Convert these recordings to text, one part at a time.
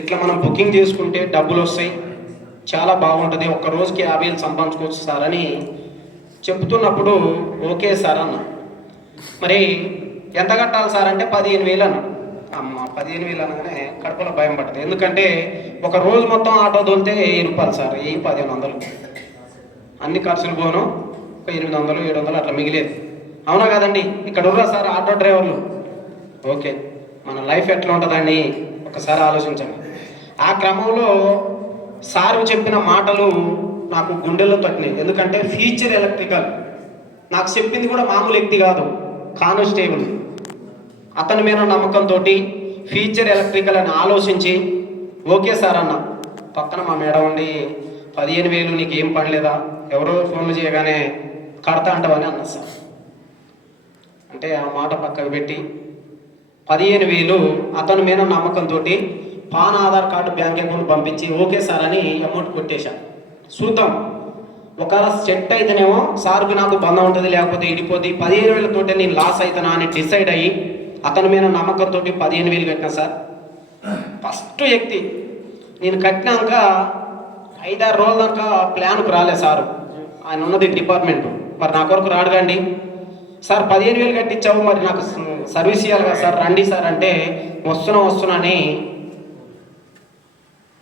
ఇట్లా మనం బుకింగ్ చేసుకుంటే డబ్బులు వస్తాయి, చాలా బాగుంటుంది, ఒక్క రోజుకి 50,000 సంపాదించుకోవచ్చు సార్ అని చెప్తున్నప్పుడు ఓకే సార్ అన్న. మరి ఎంత కట్టాలి సార్ అంటే 15,000 అన్నాడు. అమ్మ 15,000 అనగానే కడుపులో భయం పడుతుంది. ఎందుకంటే ఒక రోజు మొత్తం ఆటో తోలితే 1000 రూపాయలు సార్, 1,500 అన్ని ఖర్చులు పోను ఒక 800 700 అట్లా మిగిలేదు. అవునా కదండి? ఇక్కడ ఉన్నా సార్ ఆటో డ్రైవర్లు. ఓకే, మన లైఫ్ ఎట్లా ఉంటుందండి ఒకసారి ఆలోచించండి. ఆ క్రమంలో సారు చెప్పిన మాటలు నాకు గుండెల్లో తట్టినాయి. ఎందుకంటే ఫ్యూచర్ ఎలక్ట్రికల్ నాకు చెప్పింది కూడా మామూలు వ్యక్తి కాదు, కానిస్టేబుల్. అతని మీద నమ్మకంతో ఫ్యూచర్ ఎలక్ట్రికల్ అని ఆలోచించి ఓకే సార్ అన్న. పక్కన మా మేడం ఉండి 15,000 నీకు ఏం పని లేదా, ఎవరో ఫోన్లు చేయగానే కడతా అంటావని అన్నా సార్. అంటే ఆ మాట పక్కకు పెట్టి 15,000 అతని మీద నమ్మకంతో pan Aadhaar card bank account పంపించి ఓకే సార్ అని అమౌంట్ కొట్టేశాను. చూద్దాం, ఒకవేళ సెట్ అయితేనేమో సార్కు నాకు బంధం ఉంటుంది, లేకపోతే ఇడిపోద్ది. 15,000 తోటే నేను లాస్ అవుతానా అని డిసైడ్ అయ్యి అతని మీద నమ్మకంతో 15,000 కట్టినా సార్. ఫస్ట్ వ్యక్తి నేను కట్టినాక 5-6 రోజుల దాకా ప్లాన్కు రాలే సారు. ఆయన ఉన్నది డిపార్ట్మెంట్. మరి నా కొరకు రాడుగాండి సార్, 15,000 కట్టించావు, మరి నాకు సర్వీస్ ఇవ్వాలి కదా సార్, రండి సార్ అంటే వస్తున్నా అని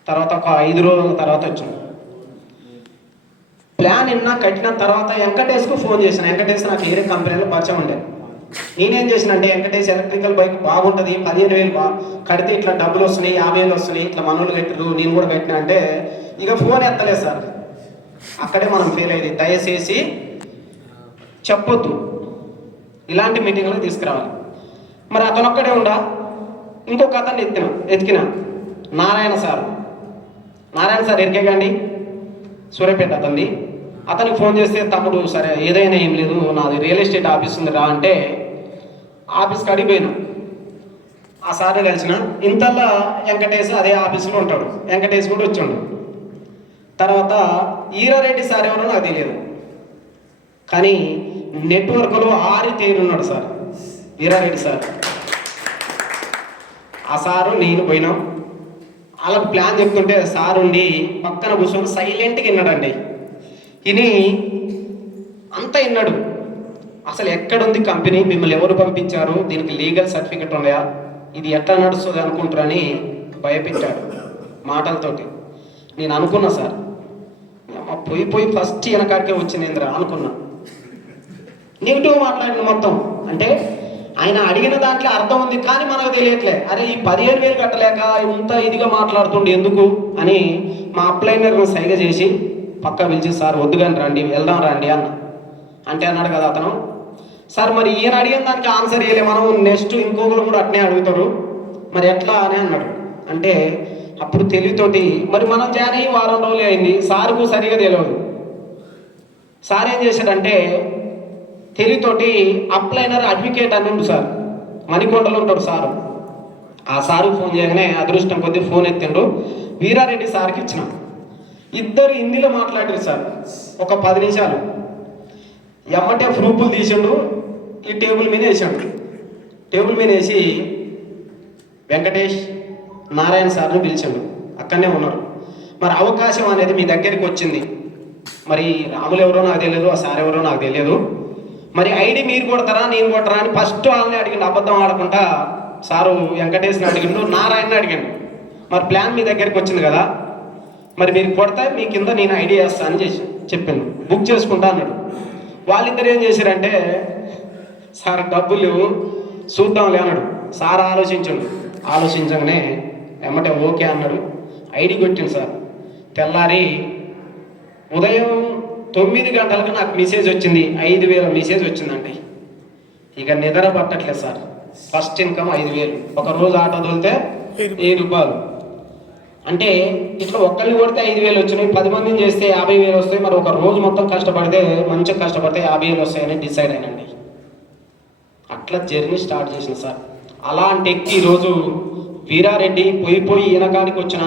తర్వాత ఒక 5 రోజుల తర్వాత వచ్చాను. ప్లాన్ కట్టిన తర్వాత వెంకటేష్కు ఫోన్ చేశాను. వెంకటేష్ నాకు వేరే కంపెనీలో పరిచయం ఉండేది. నేనేం చేసిన అంటే వెంకటేష్ ఎలక్ట్రికల్ బైక్ బాగుంటుంది, 15,000 కడితే ఇట్లా డబ్బులు వస్తున్నాయి, 50,000 వస్తున్నాయి, ఇట్లా మనోళ్ళు కట్టారు, నేను కూడా కట్టినా అంటే ఇక ఫోన్ ఎత్తలేదు సార్. అక్కడే మనం ఫెయిల్ అయ్యేది. దయచేసి చెప్పొద్దు, ఇలాంటి మీటింగ్లకు తీసుకురావాలి. మరి అతను ఒక్కడే ఉండా, ఇంకొక అతన్ని ఎతికిన నారాయణ సార్ ఎరికేగండి, సూర్యాపేట అతన్ని. అతనికి ఫోన్ చేస్తే తమ్ముడు సరే ఏదైనా ఏం లేదు, నాది రియల్ ఎస్టేట్ ఆఫీస్ ఉంది రా అంటే ఆఫీస్కి అడిగిపోయినా. ఆ సార్ని కలిసిన. ఇంతల్లా వెంకటేష్ అదే ఆఫీస్లో ఉంటాడు. వెంకటేష్ కూడా వచ్చాడు. తర్వాత ఈరారెడ్డి సార్ ఎవరో నాకు తెలియదు, కానీ నెట్వర్క్లో తేరున్నాడు సార్, ఈరారెడ్డి సార్. ఆ సారు నేను పోయినాం. వాళ్ళకు ప్లాన్ చెప్తుంటే సార్ ఉండి పక్కన కూర్చొని సైలెంట్గా విన్నాడండి. విని అంతా విన్నాడు. అసలు ఎక్కడుంది కంపెనీ, మిమ్మల్ని ఎవరు పంపించారు, దీనికి లీగల్ సర్టిఫికెట్ ఉన్నాయా, ఇది ఎట్లా నడుస్తుంది అనుకుంటారని భయపెట్టాడు మాటలతోటి. నేను అనుకున్నా సార్, పోయి ఫస్ట్ వెనకాడికే వచ్చింది ఇంద్ర అనుకున్నా. నెగిటివ్ మాట్లాడిన మొత్తం. అంటే ఆయన అడిగిన దాంట్లో అర్థం ఉంది, కానీ మనకు తెలియట్లే. అరే ఈ 15,000 కట్టలేక ఇంత ఇదిగా మాట్లాడుతుండే ఎందుకు అని మా అప్లైనర్ని సైగ చేసి పక్క పిలిచి సార్ వద్దుగాని రండి, వెళ్దాం రండి అన్న. అంటే అన్నాడు కదా అతను, సార్ మరి ఈయన అడిగిన దానికి ఆన్సర్ ఇవ్వలే, మనం నెక్స్ట్ ఇంకొకరు కూడా అట్నే అడుగుతారు, మరి ఎట్లా అని అన్నాడు. అంటే అప్పుడు తెలివితోటి మరి మనం జాయిన్ అయ్యి 1 వారం రోజులు అయింది, సార్కు సరిగా తెలియదు. సార్ ఏం చేశాడంటే తెలివితోటి అప్లైనర్ అడ్వకేట్ అని ఉంది సార్, మణికొండలో ఉంటాడు సారు. ఆ సారు ఫోన్ చేయగానే అదృష్టం కొద్దీ ఫోన్ ఎత్తిండు. వీరారెడ్డి సార్కి ఇచ్చిన. ఇద్దరు హిందీలో మాట్లాడారు సార్ ఒక 10 నిమిషాలు. ఎమ్మటే ప్రూఫ్లు తీసిండు, ఈ టేబుల్ మీద వేసాడు. టేబుల్ మీద వేసి వెంకటేష్ నారాయణ సార్ని పిలిచాడు. అక్కడనే ఉన్నారు. మరి అవకాశం అనేది మీ దగ్గరికి వచ్చింది, మరి రాములు ఎవరో నాకు తెలియదు, ఆ సార్ ఎవరో నాకు తెలియదు, మరి ఐడి మీరు కొడతారా నేను కొడతారా అని ఫస్ట్ వాళ్ళని అడిగిండు. అబద్ధం ఆడకుండా సారు వెంకటేష్ని అడిగిండు, నారాయణని అడిగాడు. మరి ప్లాన్ మీ దగ్గరికి వచ్చింది కదా, మరి మీరు కొడతా మీ కింద నేను ఐడి వేస్తా అని చెప్పాను, బుక్ చేసుకుంటా అన్నాడు. వాళ్ళిద్దరు ఏం చేశారంటే సార్ డబ్బులు చూద్దాంలే అన్నాడు. సార్ ఆలోచించగానే ఎమ్మటే ఓకే అన్నాడు. ఐడి కొట్టిండు సార్. తెల్లారి ఉదయం 9 గంటలకు నాకు మెసేజ్ వచ్చింది, 5,000 మెసేజ్ వచ్చిందండి. ఇక నిద్ర పట్టట్లేదు సార్. ఫస్ట్ ఇన్కమ్ 5,000, ఒక రోజు ఆటో తోలితే 1000 రూపాయలు. అంటే ఇట్లా ఒక్కరిని కొడితే 5,000 వచ్చినాయి, 10 మందిని చేస్తే 50,000 వస్తాయి. మరి ఒక రోజు మొత్తం కష్టపడితే మంచిగా కష్టపడితే 50,000 వస్తాయని డిసైడ్ అయినండి. అట్లా జర్నీ స్టార్ట్ చేసిన సార్. అలాంటి ఎక్కి ఈరోజు వీరారెడ్డి పోయి ఈయనకాడికి వచ్చిన,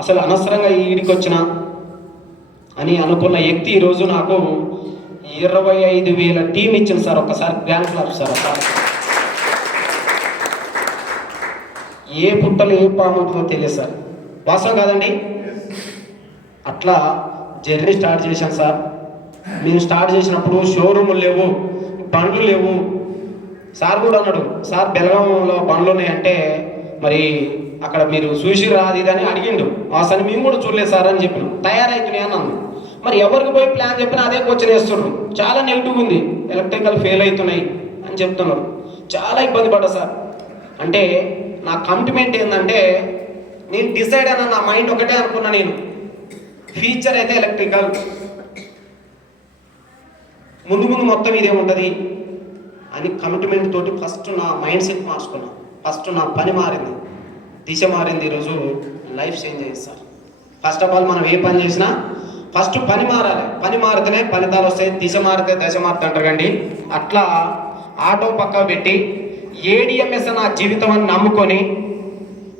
అసలు అనవసరంగా ఈడికి వచ్చిన అని అనుకున్న వ్యక్తి ఈరోజు నాకు 25,000 టీం ఇచ్చింది సార్. ఒక్కసారి గ్రాండ్ క్లాప్ సార్. ఏ పుట్టలు ఏ పాము ఉంటుందో తెలియదు సార్. వాస్తవం కాదండి? అట్లా జర్నీ స్టార్ట్ చేశాను సార్. మేము స్టార్ట్ చేసినప్పుడు షోరూములు లేవు, బండ్లు లేవు. సార్ కూడా అన్నాడు, సార్ బెలగాంలో బండ్లు ఉన్నాయంటే మరి అక్కడ మీరు చూసి రాదు ఇదని అడిగిండు. అసలు మేము కూడా చూడలేదు సార్ అని చెప్పిన. తయారవుతున్నాయి అన్నాను. మరి ఎవరికి పోయి ప్లాన్ చెప్పినా అదే క్వశ్చన్ వేస్తున్నారు. చాలా నెగిటివ్ ఉంది, ఎలక్ట్రికల్ ఫెయిల్ అవుతున్నాయి అని చెప్తున్నారు. చాలా ఇబ్బంది పడ్డా సార్. అంటే నా కమిట్మెంట్ ఏంటంటే నేను డిసైడ్ అయినా, నా మైండ్ ఒకటే అనుకున్నా, నేను ఫ్యూచర్ అయితే ఎలక్ట్రికల్, ముందు ముందు మొత్తం ఇదే ఉంటుంది అని కమిట్మెంట్ తోటి ఫస్ట్ నా మైండ్ సెట్ మార్చుకున్నా. ఫస్ట్ నా పని మారింది, దిశ మారింది. ఈరోజు లైఫ్ చేంజ్ అయ్యింది సార్. ఫస్ట్ ఆఫ్ ఆల్ మనం ఏ పని చేసినా ఫస్ట్ పని మారాలి. పని మారితేనే ఫలితాలు వస్తాయి. దిశ మారితే దశ మారుతుంది అంటారు కండి. అట్లా ఆటో పక్క పెట్టి ఏడిఎంఎస్ నా జీవితం అని నమ్ముకొని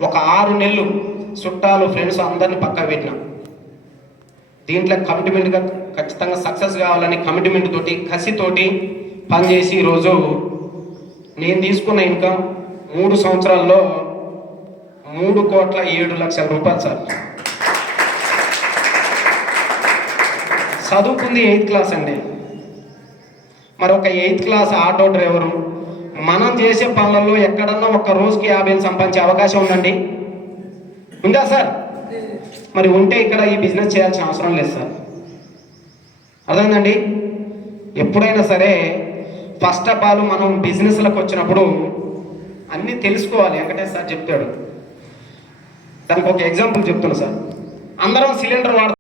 ఒక 6 నెలలు చుట్టాలు ఫ్రెండ్స్ అందరిని పక్క పెట్టినా. దీంట్లో కమిట్మెంట్గా ఖచ్చితంగా సక్సెస్ కావాలని కమిట్మెంట్ తోటి, కసితోటి పనిచేసి ఈరోజు నేను తీసుకున్న ఇన్కమ్ 3 సంవత్సరాల్లో 3,07,00,000 రూపాయలు సార్. చదువుకుంది 8th క్లాస్ అండి. మరి ఒక 8th క్లాస్ ఆటో డ్రైవరు మనం చేసే పనులలో ఎక్కడన్నా ఒక్క రోజుకి 50 సంపాదించే అవకాశం ఉందండి? ఉందా సార్? మరి ఉంటే ఇక్కడ ఈ బిజినెస్ చేయాల్సిన అవసరం లేదు సార్. అర్థమైందండి? ఎప్పుడైనా సరే ఫస్ట్ ఆఫ్ ఆల్ మనం బిజినెస్లకు వచ్చినప్పుడు అన్నీ తెలుసుకోవాలి. వెంకటేష్ సార్ చెప్తాడు. దానికి ఒక ఎగ్జాంపుల్ చెప్తున్నా సార్. అందరం సిలిండర్ వాడుతాం.